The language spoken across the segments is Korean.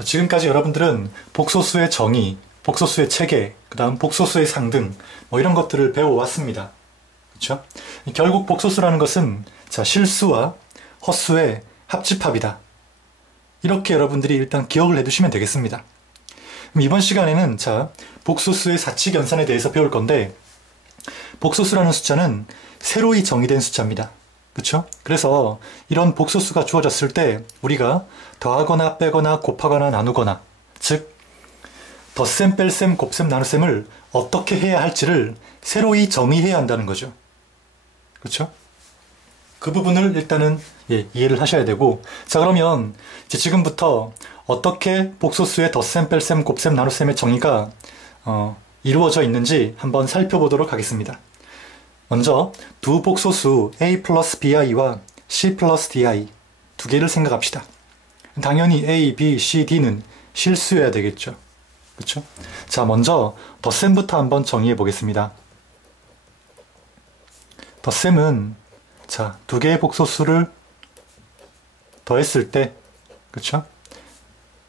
자, 지금까지 여러분들은 복소수의 정의, 복소수의 체계, 그 다음 복소수의 상등 뭐 이런 것들을 배워왔습니다. 그렇죠? 결국 복소수라는 것은 자, 실수와 허수의 합집합이다. 이렇게 여러분들이 일단 기억을 해두시면 되겠습니다. 그럼 이번 시간에는 자, 복소수의 사칙연산에 대해서 배울 건데 복소수라는 숫자는 새로이 정의된 숫자입니다. 그렇죠? 그래서 이런 복소수가 주어졌을 때 우리가 더하거나 빼거나 곱하거나 나누거나 즉 덧셈, 뺄셈, 곱셈, 나눗셈을 어떻게 해야 할지를 새로이 정의해야 한다는 거죠. 그렇죠? 그 부분을 일단은 이해를 하셔야 되고 자 그러면 이제 지금부터 어떻게 복소수의 덧셈, 뺄셈, 곱셈, 나눗셈의 정의가 이루어져 있는지 한번 살펴보도록 하겠습니다. 먼저 두 복소수 a 플러스 bi와 c 플러스 di 두 개를 생각합시다. 당연히 a, b, c, d는 실수여야 되겠죠. 그렇죠? 자 먼저 덧셈부터 한번 정의해 보겠습니다. 덧셈은 자, 두 개의 복소수를 더했을 때 그렇죠?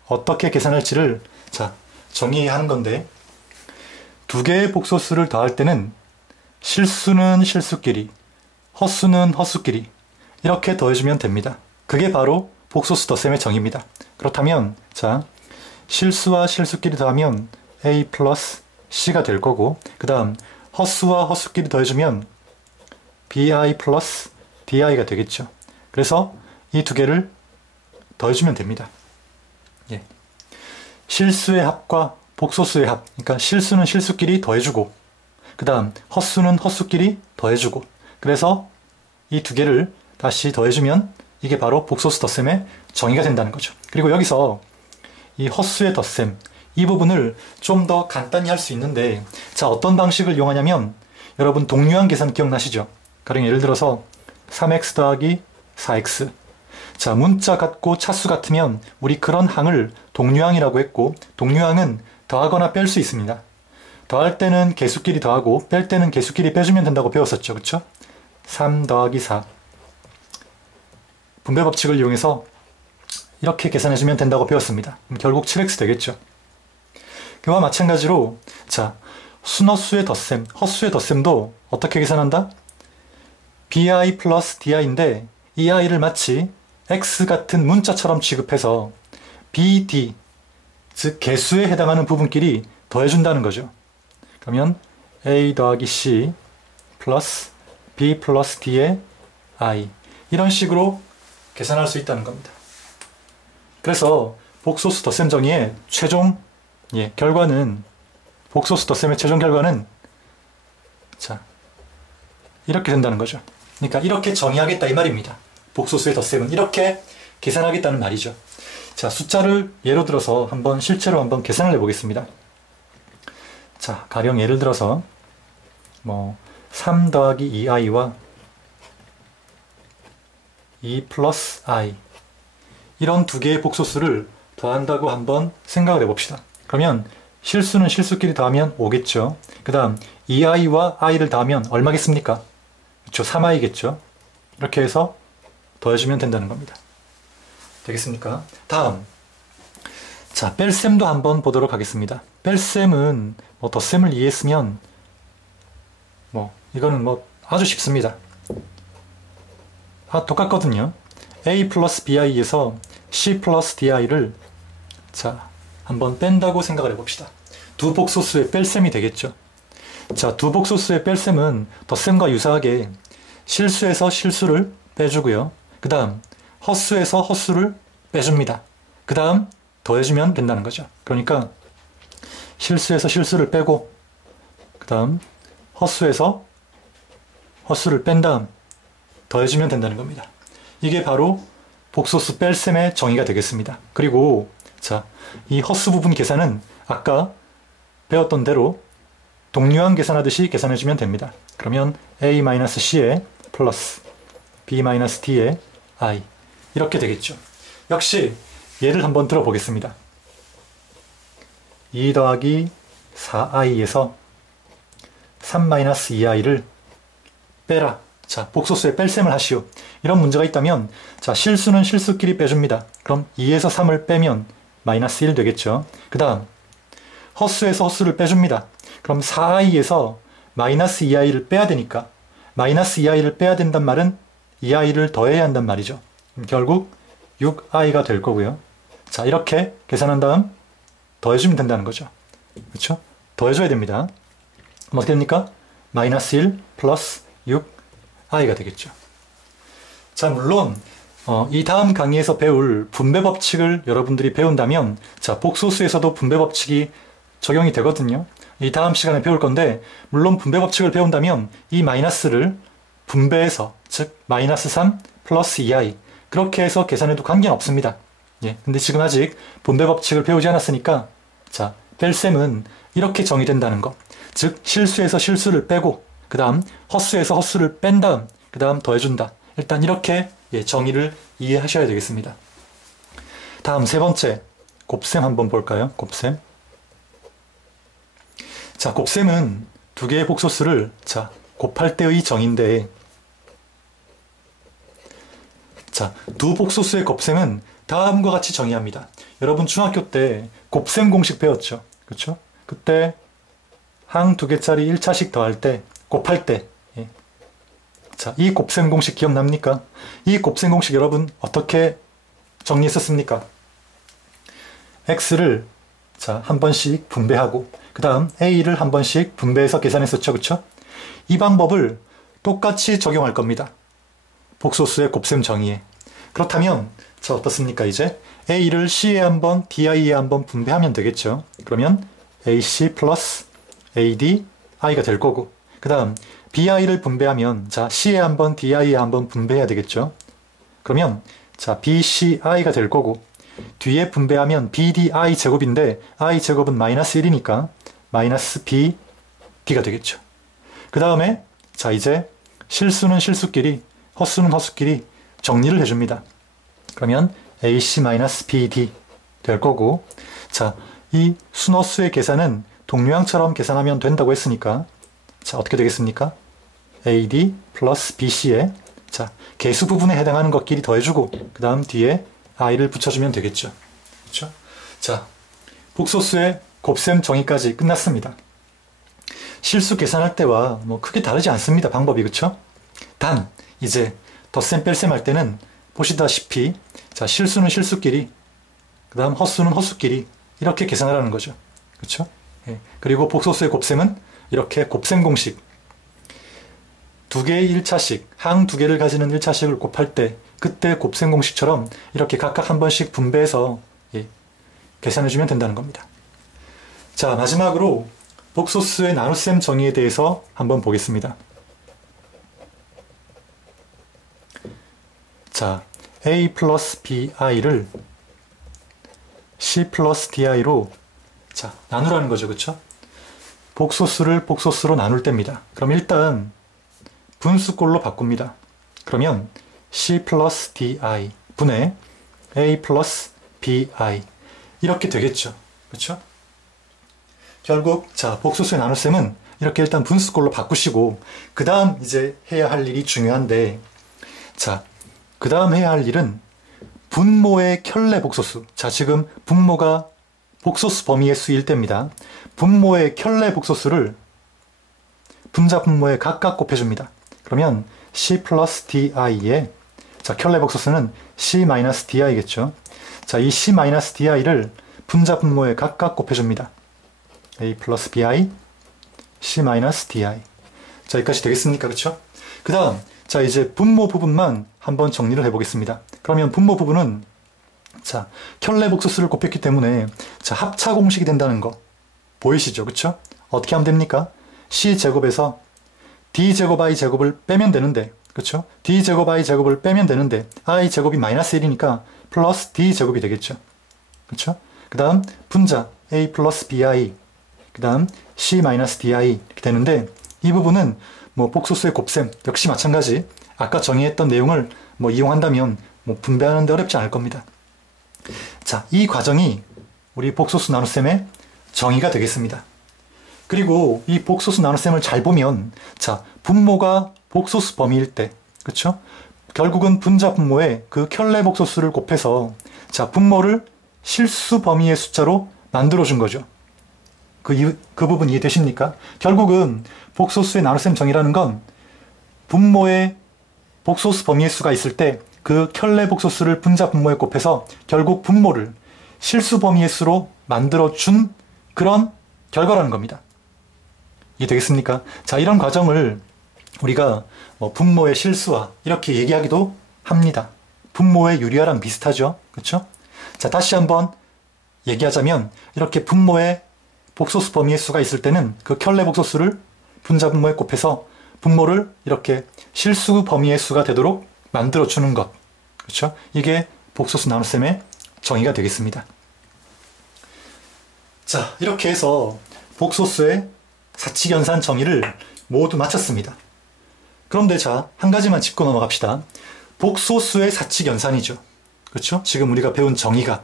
어떻게 계산할지를 자, 정의해야 하는 건데 두 개의 복소수를 더할 때는 실수는 실수끼리, 허수는 허수끼리 이렇게 더해주면 됩니다. 그게 바로 복소수 덧셈의 정의입니다. 그렇다면 자, 실수와 실수끼리 더하면 a 플러스 c가 될 거고 그 다음 허수와 허수끼리 더해주면 bi 플러스 di가 되겠죠. 그래서 이 두 개를 더해주면 됩니다. 예. 실수의 합과 복소수의 합, 그러니까 실수는 실수끼리 더해주고 그 다음 허수는 허수끼리 더해주고 그래서 이 두 개를 다시 더해주면 이게 바로 복소수 덧셈의 정의가 된다는 거죠. 그리고 여기서 이 허수의 덧셈 이 부분을 좀 더 간단히 할 수 있는데 자 어떤 방식을 이용하냐면 여러분 동류항 계산 기억나시죠? 가령 예를 들어서 3x 더하기 4x 자 문자 같고 차수 같으면 우리 그런 항을 동류항이라고 했고 동류항은 더하거나 뺄 수 있습니다. 더할 때는 개수끼리 더하고 뺄 때는 개수끼리 빼주면 된다고 배웠었죠. 그쵸? 3 더하기 4 분배 법칙을 이용해서 이렇게 계산해주면 된다고 배웠습니다. 그럼 결국 7x 되겠죠. 그와 마찬가지로 자 순허수의 덧셈, 허수의 덧셈도 어떻게 계산한다? bi 플러스 di인데 이 i를 마치 x 같은 문자처럼 취급해서 bd 즉 개수에 해당하는 부분끼리 더해준다는 거죠. 그러면 a 더하기 c 플러스 b 플러스 d의 i 이런 식으로 계산할 수 있다는 겁니다. 그래서 복소수 덧셈 정의의 최종 결과는 복소수 덧셈의 최종 결과는 자 이렇게 된다는 거죠. 그러니까 이렇게 정의하겠다 이 말입니다. 복소수의 덧셈은 이렇게 계산하겠다는 말이죠. 자 숫자를 예로 들어서 실제로 한번 계산을 해보겠습니다. 자, 가령 예를 들어서 3 더하기 2i와 2 플러스 i 이런 두 개의 복소수를 더한다고 한번 생각을 해봅시다. 그러면 실수는 실수끼리 더하면 5겠죠. 그 다음 2i와 i를 더하면 얼마겠습니까? 그렇죠. 3i겠죠. 이렇게 해서 더해주면 된다는 겁니다. 되겠습니까? 다음 자 뺄셈도 한번 보도록 하겠습니다. 뺄셈은 덧셈을 이해했으면 이거는 아주 쉽습니다. 똑같거든요. a 플러스 bi에서 c 플러스 di를 자 한번 뺀다고 생각을 해봅시다. 두 복소수의 뺄셈이 되겠죠. 자 두 복소수의 뺄셈은 덧셈과 유사하게 실수에서 실수를 빼주고요. 그 다음 허수에서 허수를 빼줍니다. 그 다음 더해주면 된다는 거죠. 그러니까 실수에서 실수를 빼고 그 다음 허수에서 허수를 뺀 다음 더해주면 된다는 겁니다. 이게 바로 복소수 뺄셈의 정의가 되겠습니다. 그리고 자, 이 허수 부분 계산은 아까 배웠던 대로 동류항 계산하듯이 계산해주면 됩니다. 그러면 a-c에 플러스 b-d의 i 이렇게 되겠죠. 역시 예를 한번 들어보겠습니다. 2 더하기 4i에서 3-2i를 빼라. 자, 복소수의 뺄셈을 하시오. 이런 문제가 있다면 자 실수는 실수끼리 빼줍니다. 그럼 2에서 3을 빼면 마이너스 1 되겠죠. 그 다음 허수에서 허수를 빼줍니다. 그럼 4i에서 마이너스 2i를 빼야 되니까 마이너스 2i를 빼야 된단 말은 2i를 더해야 한단 말이죠. 결국 6i가 될 거고요. 자, 이렇게 계산한 다음 더해주면 된다는 거죠. 그렇죠? 더해줘야 됩니다. 그럼 어떻게 됩니까? 마이너스 1 플러스 6i가 되겠죠. 자, 물론 이 다음 강의에서 배울 분배 법칙을 여러분들이 배운다면 자, 복소수에서도 분배 법칙이 적용이 되거든요. 이 다음 시간에 배울 건데 물론 분배 법칙을 배운다면 이 마이너스를 분배해서 즉 마이너스 3 플러스 2i 그렇게 해서 계산해도 관계는 없습니다. 예, 근데 지금 아직 분배 법칙을 배우지 않았으니까 자, 뺄셈은 이렇게 정의된다는 거. 즉 실수에서 실수를 빼고 그 다음 허수에서 허수를 뺀 다음 그 다음 더해준다. 일단 이렇게 정의를 이해하셔야 되겠습니다. 다음 세 번째 곱셈 한번 볼까요? 곱셈. 자, 곱셈은 두 개의 복소수를 자, 곱할 때의 정의인데 자, 두 복소수의 곱셈은 다음과 같이 정의합니다. 여러분 중학교 때 곱셈 공식 배웠죠? 그렇죠? 그때 항 두 개짜리 1차씩 더할 때 곱할 때 자, 이 곱셈 공식 기억납니까? 이 곱셈 공식 여러분 어떻게 정리했었습니까? x를 자, 한 번씩 분배하고 그 다음 a를 한 번씩 분배해서 계산했었죠. 그쵸? 이 방법을 똑같이 적용할 겁니다. 복소수의 곱셈 정의에. 그렇다면 자, 어떻습니까? 이제 a를 c에 한번 di에 한번 분배하면 되겠죠. 그러면 ac 플러스 ad i가 될 거고 그 다음 bi를 분배하면 자, c에 한번 di에 한번 분배해야 되겠죠. 그러면 자, bci가 될 거고 뒤에 분배하면 bdi 제곱인데 i 제곱은 마이너스 1이니까 마이너스 bd가 되겠죠. 그 다음에 자, 이제 실수는 실수끼리 허수는 허수끼리 정리를 해줍니다. 그러면 ac-bd 될 거고 자, 이 순허수의 계산은 동류항처럼 계산하면 된다고 했으니까 자, 어떻게 되겠습니까? ad 플러스 bc에 자, 개수 부분에 해당하는 것끼리 더해주고 그 다음 뒤에 i를 붙여주면 되겠죠. 그렇죠? 자, 복소수의 곱셈 정의까지 끝났습니다. 실수 계산할 때와 뭐 크게 다르지 않습니다. 방법이. 그렇죠? 단 이제 덧셈 뺄셈 할 때는 보시다시피 자, 실수는 실수끼리 그 다음 허수는 허수끼리 이렇게 계산하라는 거죠. 그렇죠? 예. 그리고 복소수의 곱셈은 이렇게 곱셈 공식 두 개의 1차식 항 두 개를 가지는 1차식을 곱할 때 그때 곱셈 공식처럼 이렇게 각각 한 번씩 분배해서 계산해주면 된다는 겁니다. 자, 마지막으로 복소수의 나눗셈 정의에 대해서 한번 보겠습니다. 자, a 플러스 bi를 c 플러스 di로 자, 나누라는 거죠. 그쵸? 복소수를 복소수로 나눌 때입니다. 그럼 일단 분수꼴로 바꿉니다. 그러면 c 플러스 di 분의 a 플러스 bi 이렇게 되겠죠. 그렇죠? 결국 자, 복소수의 나눗셈은 이렇게 일단 분수꼴로 바꾸시고 그 다음 이제 해야 할 일이 중요한데 자, 그 다음 해야 할 일은 분모의 켤레 복소수. 자, 지금 분모가 복소수 범위의 수일 때입니다. 분모의 켤레 복소수를 분자 분모에 각각 곱해줍니다. 그러면 c 플러스 di에 자, 켤레 복소수는 c 마이너스 di겠죠. 자, 이 c 마이너스 di를 분자 분모에 각각 곱해줍니다. a 플러스 bi c 마이너스 di 자, 여기까지 되겠습니까? 그쵸? 그 다음 자, 이제 분모 부분만 한번 정리를 해보겠습니다. 그러면 분모 부분은 자, 켤레 복소수를 곱했기 때문에 자, 합차 공식이 된다는 거 보이시죠? 그쵸? 어떻게 하면 됩니까? c제곱에서 d제곱 i제곱을 빼면 되는데 그쵸? d제곱 i제곱을 빼면 되는데 i제곱이 마이너스 1이니까 플러스 d제곱이 되겠죠. 그쵸? 그 다음 분자 a 플러스 bi 그 다음 c 마이너스 di 이렇게 되는데 이 부분은 뭐 복소수의 곱셈 역시 마찬가지 아까 정의했던 내용을 뭐 이용한다면 뭐 분배하는데 어렵지 않을 겁니다. 자, 이 과정이 우리 복소수 나눗셈의 정의가 되겠습니다. 그리고 이 복소수 나눗셈을 잘 보면 자, 분모가 복소수 범위일 때 그쵸? 결국은 분자 분모에 그 켤레 복소수를 곱해서 자, 분모를 실수 범위의 숫자로 만들어준 거죠. 그 부분 이해되십니까? 결국은 복소수의 나눗셈 정의라는 건 분모의 복소수 범위의 수가 있을 때 그 켤레 복소수를 분자 분모에 곱해서 결국 분모를 실수 범위의 수로 만들어준 그런 결과라는 겁니다. 이해되겠습니까? 자, 이런 과정을 우리가 분모의 실수화 이렇게 얘기하기도 합니다. 분모의 유리화랑 비슷하죠. 그렇죠? 자, 다시 한번 얘기하자면 이렇게 분모의 복소수 범위의 수가 있을 때는 그 켤레 복소수를 분자 분모에 곱해서 분모를 이렇게 실수 범위의 수가 되도록 만들어주는 것. 그렇죠? 이게 복소수 나눗셈의 정의가 되겠습니다. 자, 이렇게 해서 복소수의 사칙연산 정의를 모두 마쳤습니다. 그런데 자, 한 가지만 짚고 넘어갑시다. 복소수의 사칙연산이죠. 그렇죠? 지금 우리가 배운 정의가.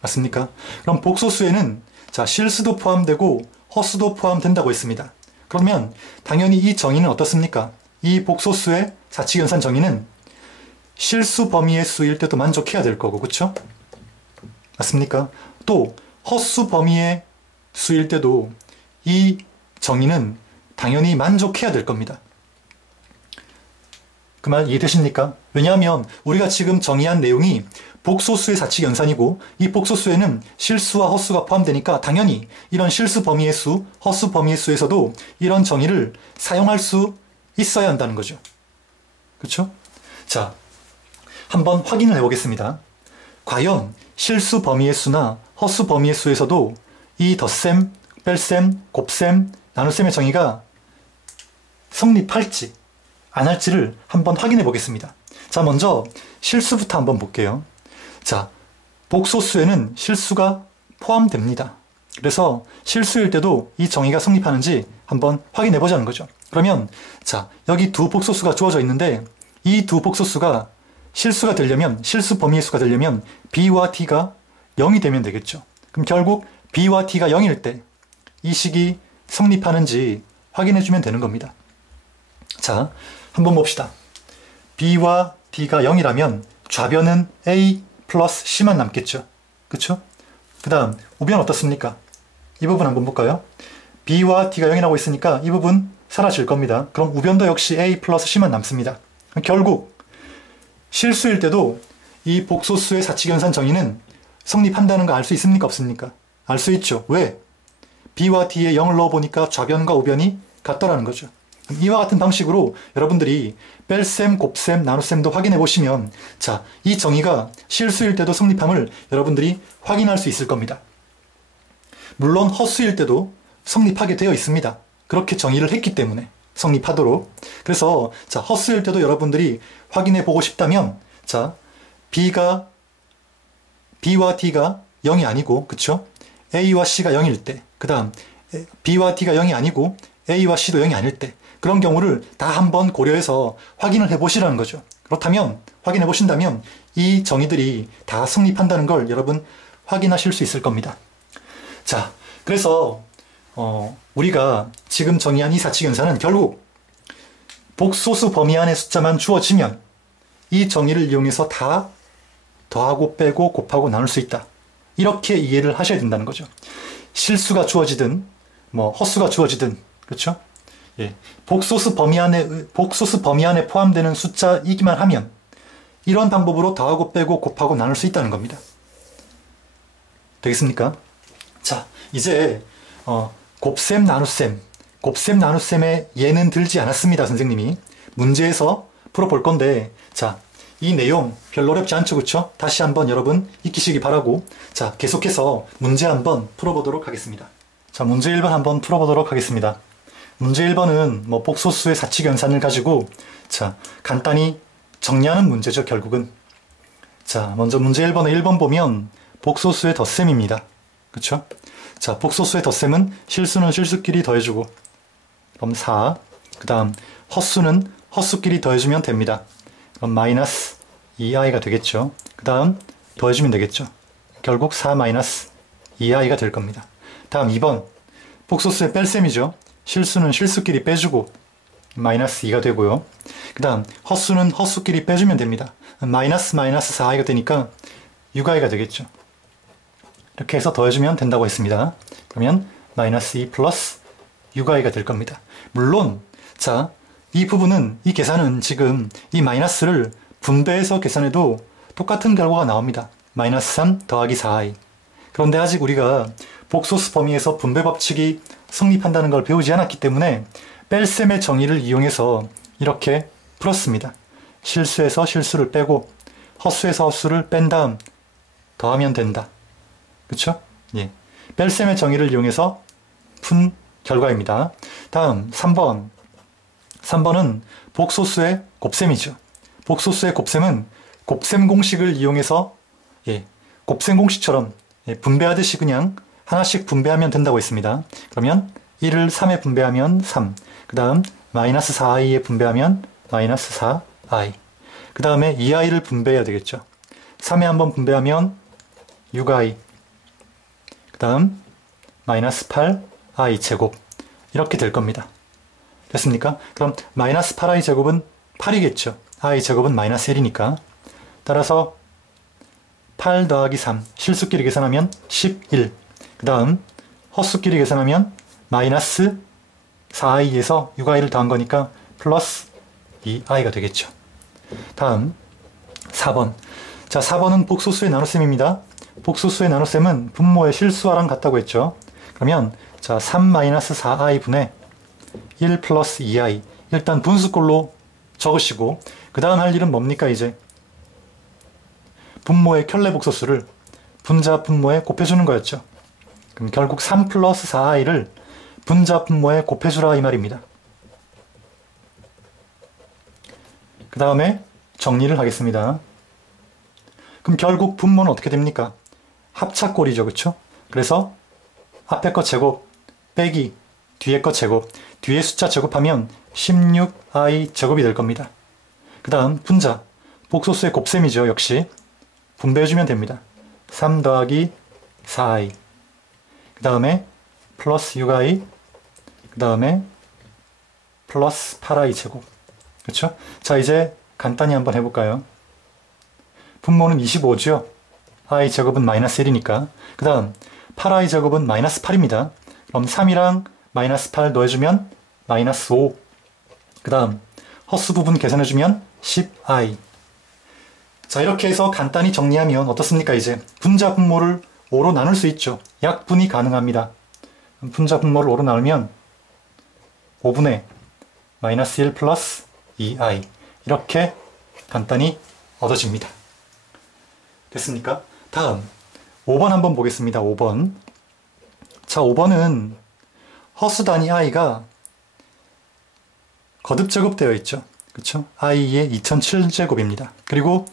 맞습니까? 그럼 복소수에는 자, 실수도 포함되고 허수도 포함된다고 했습니다. 그러면 당연히 이 정의는 어떻습니까? 이 복소수의 사칙연산 정의는 실수 범위의 수일 때도 만족해야 될 거고, 그렇죠? 맞습니까? 또 허수 범위의 수일 때도 이 정의는 당연히 만족해야 될 겁니다. 그 말 이해되십니까? 왜냐하면 우리가 지금 정의한 내용이 복소수의 사칙연산이고 이 복소수에는 실수와 허수가 포함되니까 당연히 이런 실수 범위의 수, 허수 범위의 수에서도 이런 정의를 사용할 수 있어야 한다는 거죠. 그렇죠? 자, 한번 확인을 해보겠습니다. 과연 실수 범위의 수나 허수 범위의 수에서도 이 덧셈, 뺄셈, 곱셈, 나눗셈의 정의가 성립할지 안 할지를 한번 확인해 보겠습니다. 자, 먼저 실수부터 한번 볼게요. 자, 복소수에는 실수가 포함됩니다. 그래서 실수일 때도 이 정의가 성립하는지 한번 확인해 보자는 거죠. 그러면 자, 여기 두 복소수가 주어져 있는데 이 두 복소수가 실수가 되려면, 실수 범위의 수가 되려면 b와 t가 0이 되면 되겠죠. 그럼 결국 b와 t가 0일 때 이 식이 성립하는지 확인해 주면 되는 겁니다. 자, 한번 봅시다. b와 t가 0이라면 좌변은 a 플러스 c만 남겠죠. 그쵸? 그 다음 우변 어떻습니까? 이 부분 한번 볼까요? b와 t가 0이라고 있으니까 이 부분 사라질 겁니다. 그럼 우변도 역시 a 플러스 c만 남습니다. 결국 실수일 때도 이 복소수의 사칙연산 정의는 성립한다는 거 알 수 있습니까? 없습니까? 알 수 있죠. 왜? b와 t에 0을 넣어보니까 좌변과 우변이 같더라는 거죠. 이와 같은 방식으로 여러분들이 뺄셈, 곱셈, 나눗셈도 확인해 보시면 자, 이 정의가 실수일 때도 성립함을 여러분들이 확인할 수 있을 겁니다. 물론 허수일 때도 성립하게 되어 있습니다. 그렇게 정의를 했기 때문에 성립하도록. 그래서 자, 허수일 때도 여러분들이 확인해 보고 싶다면 자, b와 t가 0이 아니고 그쵸? a와 c가 0일 때, 그 다음 b와 t가 0이 아니고 a와 c도 0이 아닐 때 그런 경우를 다 한번 고려해서 확인을 해보시라는 거죠. 그렇다면 확인해 보신다면 이 정의들이 다 성립한다는 걸 여러분 확인하실 수 있을 겁니다. 자, 그래서 우리가 지금 정의한 이 사칙연산은 결국 복소수 범위 안의 숫자만 주어지면 이 정의를 이용해서 다 더하고 빼고 곱하고 나눌 수 있다. 이렇게 이해를 하셔야 된다는 거죠. 실수가 주어지든 뭐 헛수가 주어지든 그렇죠? 예. 복소수 범위 안에 포함되는 숫자이기만 하면 이런 방법으로 더하고 빼고 곱하고 나눌 수 있다는 겁니다. 되겠습니까? 자, 이제 곱셈 나눗셈의 예는 들지 않았습니다. 선생님이 문제에서 풀어볼 건데 자, 이 내용 별로 어렵지 않죠, 그렇죠? 다시 한번 여러분 익히시기 바라고 자, 계속해서 문제 한번 풀어보도록 하겠습니다. 자, 문제 1번 한번 풀어보도록 하겠습니다. 문제 1번은 뭐 복소수의 사칙연산을 가지고 자, 간단히 정리하는 문제죠, 결국은. 자, 먼저 문제 1번의 1번 보면 복소수의 덧셈입니다. 그쵸? 자, 복소수의 덧셈은 실수는 실수끼리 더해주고 그럼 4, 그 다음 헛수는 헛수끼리 더해주면 됩니다. 그럼 마이너스 2i가 되겠죠. 그 다음 더해주면 되겠죠. 결국 4 마이너스 2i가 될 겁니다. 다음 2번 복소수의 뺄셈이죠. 실수는 실수끼리 빼주고 마이너스 2가 되고요. 그 다음 헛수는 헛수끼리 빼주면 됩니다. 마이너스 4i가 되니까 6i가 되겠죠. 이렇게 해서 더해주면 된다고 했습니다. 그러면 마이너스 2 플러스 6i가 될 겁니다. 물론 자, 이 부분은 이 계산은 지금 이 마이너스를 분배해서 계산해도 똑같은 결과가 나옵니다. 마이너스 3 더하기 4i. 그런데 아직 우리가 복소수 범위에서 분배 법칙이 성립한다는 걸 배우지 않았기 때문에 뺄셈의 정의를 이용해서 이렇게 풀었습니다. 실수에서 실수를 빼고 허수에서 허수를 뺀 다음 더하면 된다. 그쵸? 예. 뺄셈의 정의를 이용해서 푼 결과입니다. 다음 3번. 3번은 복소수의 곱셈이죠. 복소수의 곱셈은 곱셈 공식을 이용해서 곱셈 공식처럼 분배하듯이 그냥 하나씩 분배하면 된다고 했습니다. 그러면 1을 3에 분배하면 3. 그 다음 마이너스 4i에 분배하면 마이너스 4i. 그 다음에 2i를 분배해야 되겠죠. 3에 한번 분배하면 6i. 그 다음 마이너스 8i 제곱. 이렇게 될 겁니다. 됐습니까? 그럼 마이너스 8i 제곱은 8이겠죠. i 제곱은 마이너스 1이니까. 따라서 8 더하기 3 실수끼리 계산하면 11. 그 다음 헛수끼리 계산하면 마이너스 4i에서 6i를 더한 거니까 플러스 2i가 되겠죠. 다음 4번. 자, 4번은 복소수의 나눗셈입니다. 복소수의 나눗셈은 분모의 실수와랑 같다고 했죠. 그러면 자, 3 마이너스 4i 분의 1 플러스 2i. 일단 분수꼴로 적으시고 그 다음 할 일은 뭡니까 이제? 분모의 켤레 복소수를 분자 분모에 곱해주는 거였죠. 그럼 결국 3 플러스 4i를 분자 분모에 곱해주라 이 말입니다. 그 다음에 정리를 하겠습니다. 그럼 결국 분모는 어떻게 됩니까? 합차꼴이죠. 그쵸? 그래서 앞에 거 제곱 빼기 뒤에 거 제곱, 뒤에 숫자 제곱하면 16i 제곱이 될 겁니다. 그 다음 분자, 복소수의 곱셈이죠. 역시 분배해주면 됩니다. 3 더하기 4i. 그 다음에 플러스 6i. 그 다음에 플러스 8i 제곱. 그쵸? 자, 이제 간단히 한번 해볼까요? 분모는 25죠? i 제곱은 마이너스 1이니까. 그 다음 8i 제곱은 마이너스 8입니다. 그럼 3이랑 마이너스 8 넣어주면 마이너스 5. 그 다음 헛수 부분 계산해주면 10i. 자, 이렇게 해서 간단히 정리하면 어떻습니까? 이제 분자 분모를 5로 나눌 수 있죠. 약분이 가능합니다. 분자 분모를 5로 나누면 5분의 마이너스 1 플러스 2i. 이렇게 간단히 얻어집니다. 됐습니까? 다음 5번 한번 보겠습니다. 5번. 자, 5번은 허수 단위 i가 거듭 제곱되어 있죠. 그쵸? i의 2007제곱입니다. 그리고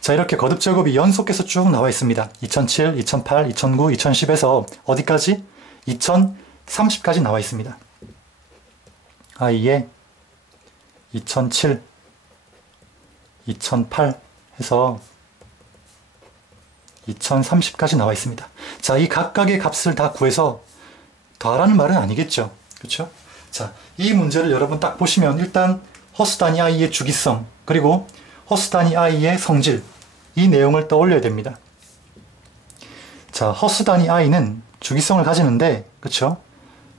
자, 이렇게 거듭 제곱이 연속해서 쭉 나와 있습니다. 2007, 2008, 2009, 2010에서 어디까지? 2030까지 나와 있습니다. i의 2007, 2008 해서 2030까지 나와 있습니다. 자, 이 각각의 값을 다 구해서 더하라는 말은 아니겠죠. 그렇죠? 자, 이 문제를 여러분 딱 보시면 일단 허수 단위 i의 주기성 그리고 허수 단위 i의 성질 이 내용을 떠올려야 됩니다. 자, 허수 단위 i는 주기성을 가지는데 그렇죠?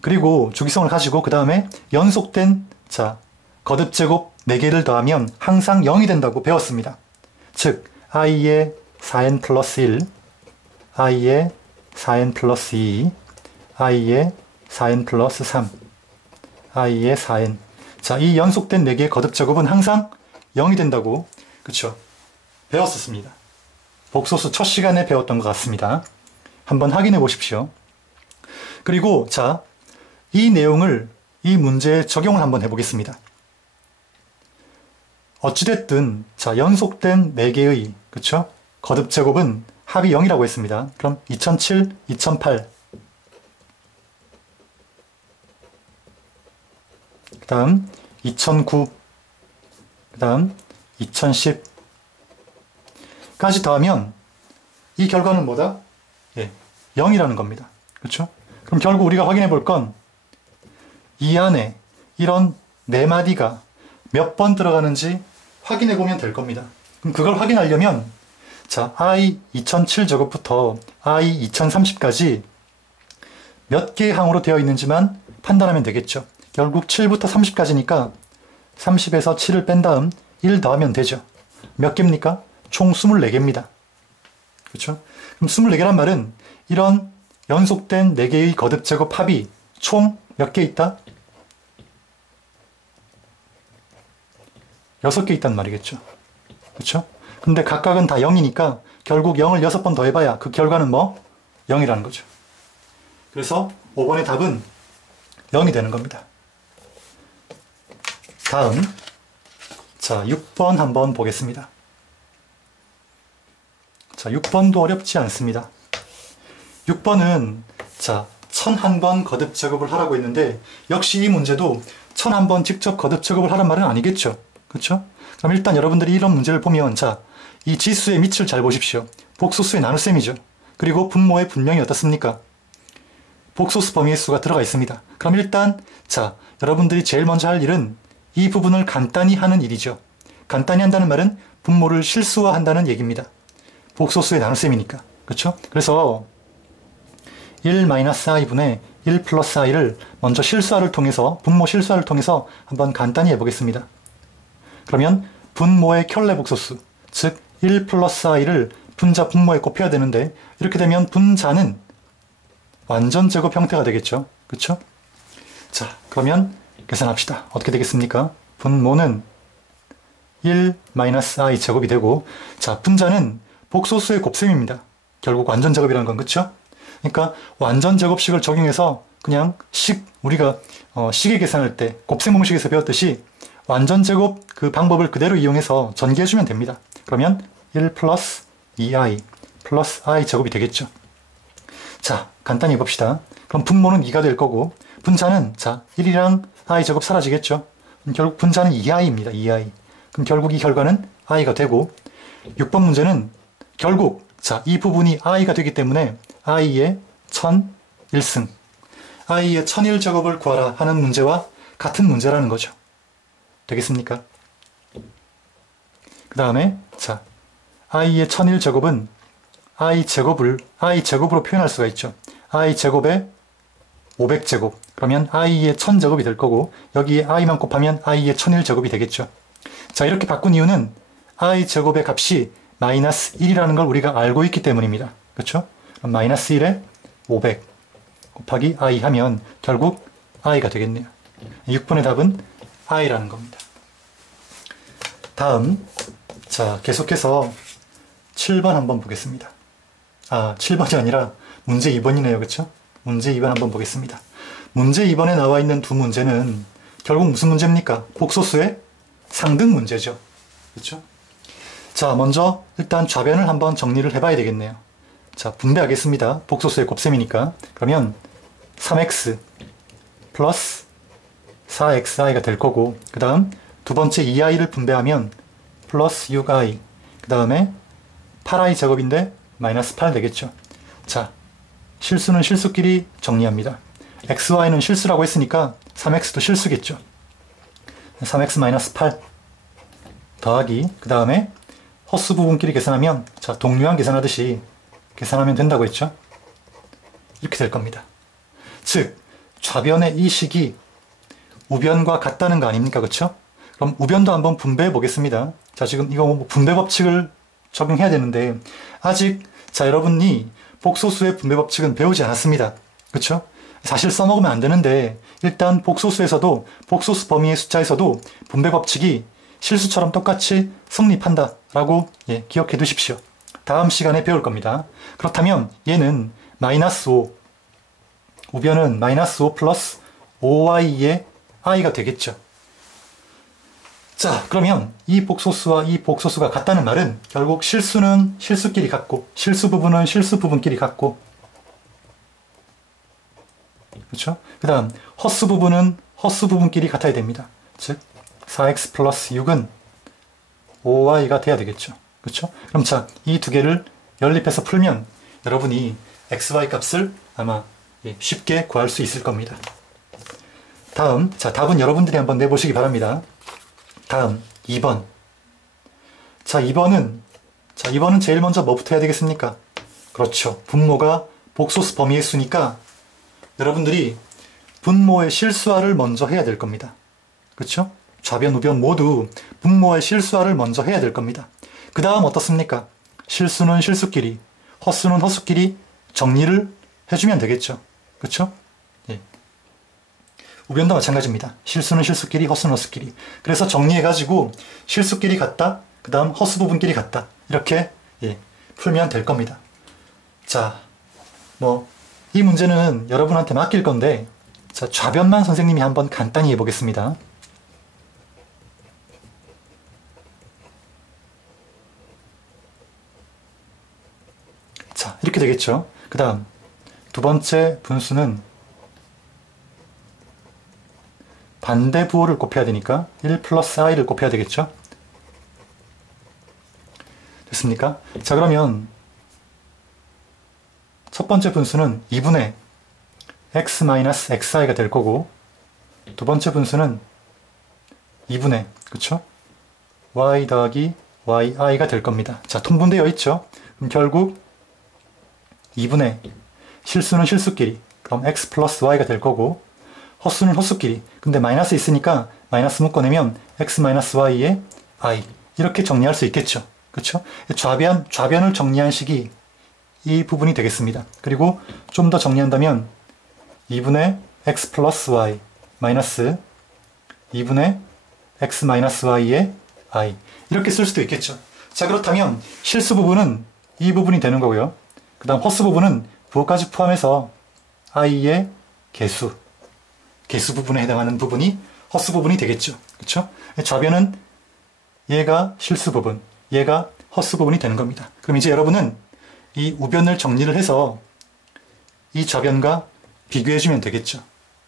그리고 주기성을 가지고 그 다음에 연속된 자, 거듭 제곱 4개를 더하면 항상 0이 된다고 배웠습니다. 즉 i의 4n 플러스 1, i의 4n 플러스 2, i의 4n 플러스 3, i의 4n. 자, 이 연속된 4개의 거듭 제곱은 항상 0이 된다고 그쵸? 배웠었습니다. 복소수 첫 시간에 배웠던 것 같습니다. 한번 확인해 보십시오. 그리고 자, 이 내용을 이 문제에 적용을 한번 해보겠습니다. 어찌됐든 자, 연속된 4개의 그쵸? 거듭 제곱은 합이 0이라고 했습니다. 그럼 2007, 2008 그 다음 2009 그 다음 2010 까지 더하면 이 결과는 뭐다? 예, 0이라는 겁니다. 그렇죠? 그럼 결국 우리가 확인해 볼 건 이 안에 이런 4마디가 몇 번 들어가는지 확인해 보면 될 겁니다. 그럼 그걸 확인하려면 자, i 2007 제곱부터 i 2030까지 몇 개의 항으로 되어 있는지만 판단하면 되겠죠. 결국 7부터 30까지니까 30에서 7을 뺀 다음 1 더하면 되죠. 몇 개입니까? 총 24개입니다. 그렇죠? 그럼 24개란 말은 이런 연속된 4개의 거듭 제곱 합이 총 몇 개 있다? 6개 있단 말이겠죠. 그렇죠? 근데 각각은 다 0이니까 결국 0을 6번 더해봐야 그 결과는 뭐? 0이라는 거죠. 그래서 5번의 답은 0이 되는 겁니다. 다음, 자, 6번 한번 보겠습니다. 자, 6번도 어렵지 않습니다. 6번은, 자, 1001번 거듭 제곱을 하라고 했는데, 역시 이 문제도 1001번 직접 거듭 제곱을 하란 말은 아니겠죠. 그렇죠? 그럼 일단 여러분들이 이런 문제를 보면, 자, 이 지수의 밑을 잘 보십시오. 복소수의 나눗셈이죠. 그리고 분모의 분명히 어떻습니까? 복소수 범위의 수가 들어가 있습니다. 그럼 일단, 자, 여러분들이 제일 먼저 할 일은 이 부분을 간단히 하는 일이죠. 간단히 한다는 말은 분모를 실수화한다는 얘기입니다. 복소수의 나눗셈이니까. 그렇죠? 그래서 1-i분의 1 플러스 i를 먼저 실수화를 통해서, 분모 실수화를 통해서 한번 간단히 해보겠습니다. 그러면 분모의 켤레 복소수, 즉 1 플러스 i를 분자 분모에 곱해야 되는데, 이렇게 되면 분자는 완전 제곱 형태가 되겠죠. 그렇죠? 자, 그러면 계산합시다. 어떻게 되겠습니까? 분모는 1-i 제곱이 되고, 자, 분자는 복소수의 곱셈입니다. 결국 완전 제곱이라는 건, 그렇죠? 그러니까 완전 제곱식을 적용해서 그냥 우리가 식의 계산할 때 곱셈 공식에서 배웠듯이 완전 제곱 그 방법을 그대로 이용해서 전개해주면 됩니다. 그러면 1 플러스 2i 플러스 i 제곱이 되겠죠. 자, 간단히 해봅시다. 그럼 분모는 2가 될 거고, 분자는, 자, 1이랑 i 제곱 사라지겠죠. 결국 분자는 2i입니다. 2i. 그럼 결국 이 결과는 i가 되고, 6번 문제는 결국, 자, 이 부분이 i가 되기 때문에 i의 1001승, i의 1001제곱을 구하라 하는 문제와 같은 문제라는 거죠. 되겠습니까? 그 다음에, 자, i의 1001제곱은 i제곱으로 표현할 수가 있죠. i제곱에 500제곱. 그러면 i의 1000제곱이 될 거고, 여기에 i만 곱하면 i의 1001제곱이 되겠죠. 자, 이렇게 바꾼 이유는 i제곱의 값이 마이너스 1이라는 걸 우리가 알고 있기 때문입니다. 그렇죠? 그럼 마이너스 1에 500 곱하기 i 하면 결국 i가 되겠네요. 6번의 답은 i라는 겁니다. 다음, 자, 계속해서 7번 한번 보겠습니다. 7번이 아니라 문제 2번이네요. 그렇죠? 문제 2번 한번 보겠습니다. 문제 2번에 나와 있는 두 문제는 결국 무슨 문제입니까? 복소수의 상등 문제죠. 그렇죠? 자, 먼저 일단 좌변을 한번 정리를 해봐야 되겠네요. 자, 분배하겠습니다. 복소수의 곱셈이니까. 그러면 3x 플러스 4xi가 될 거고, 그 다음 두 번째 2i를 분배하면 플러스 6i, 그 다음에 8i 제곱인데 마이너스 8 되겠죠. 자, 실수는 실수끼리 정리합니다. xy는 실수라고 했으니까 3x도 실수겠죠. 3x 마이너스 8 더하기, 그 다음에 허수 부분끼리 계산하면, 자, 동류항 계산하듯이 계산하면 된다고 했죠. 이렇게 될 겁니다. 즉, 좌변의 이 식이 우변과 같다는 거 아닙니까? 그렇죠? 그럼 우변도 한번 분배해 보겠습니다. 자, 지금 이거 분배 법칙을 적용해야 되는데, 아직, 자, 여러분이 복소수의 분배 법칙은 배우지 않았습니다. 그렇죠? 사실 써먹으면 안 되는데, 일단 복소수에서도, 복소수 범위의 숫자에서도 분배 법칙이 실수처럼 똑같이 성립한다 라고 기억해 두십시오. 다음 시간에 배울 겁니다. 그렇다면 얘는 마이너스 5, 우변은 마이너스 5 플러스 5i의 i가 되겠죠. 자, 그러면 이 복소수와 이 복소수가 같다는 말은 결국 실수는 실수끼리 같고, 실수 부분은 실수 부분끼리 같고, 그렇죠? 그 다음 허수 부분은 허수 부분끼리 같아야 됩니다. 즉 4x 플러스 6은 5y가 돼야 되겠죠. 그렇죠? 그럼 자, 이 두 개를 연립해서 풀면 여러분이 xy 값을 아마 쉽게 구할 수 있을 겁니다. 다음, 자, 답은 여러분들이 한번 내보시기 바랍니다. 다음 2번. 자, 2번은 자, 이번은 제일 먼저 뭐부터 해야 되겠습니까? 그렇죠. 분모가 복소수 범위의 수니까 여러분들이 분모의 실수화를 먼저 해야 될 겁니다. 그렇죠? 좌변, 우변 모두 분모의 실수화를 먼저 해야 될 겁니다. 그 다음 어떻습니까? 실수는 실수끼리, 헛수는 헛수끼리 정리를 해주면 되겠죠. 그렇죠? 예. 우변도 마찬가지입니다. 실수는 실수끼리, 헛수는 헛수끼리. 그래서 정리해가지고 실수끼리 같다, 그 다음 헛수 부분끼리 같다. 이렇게 예, 풀면 될 겁니다. 자, 이 문제는 여러분한테 맡길 건데, 자, 좌변만 선생님이 한번 간단히 해보겠습니다. 자, 이렇게 되겠죠. 그 다음 두 번째 분수는 반대 부호를 곱해야 되니까 1 플러스 i를 곱해야 되겠죠. 됐습니까? 자, 그러면 첫 번째 분수는 2분의 x 마이너스 xi가 될 거고, 두 번째 분수는 2분의, 그쵸? y 더하기 yi가 될 겁니다. 자, 통분되어 있죠? 그럼 결국 2분의 실수는 실수끼리, 그럼 x 플러스 y가 될 거고, 헛수는 헛수끼리, 근데 마이너스 있으니까 마이너스 묶어내면 x 마이너스 y의 i, 이렇게 정리할 수 있겠죠. 그쵸? 좌변을 정리한 식이 이 부분이 되겠습니다. 그리고 좀 더 정리한다면 2분의 x 플러스 y 마이너스 2분의 x 마이너스 y의 i, 이렇게 쓸 수도 있겠죠. 자, 그렇다면 실수 부분은 이 부분이 되는 거고요. 그 다음 헛수 부분은 부호까지 포함해서 i의 개수 부분에 해당하는 부분이 헛수 부분이 되겠죠. 그쵸? 좌변은 얘가 실수 부분, 얘가 헛수 부분이 되는 겁니다. 그럼 이제 여러분은 이 우변을 정리를 해서 이 좌변과 비교해주면 되겠죠.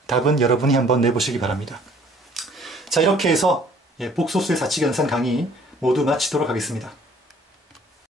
답은 여러분이 한번 내보시기 바랍니다. 자, 이렇게 해서 복소수의 사칙연산 강의 모두 마치도록 하겠습니다.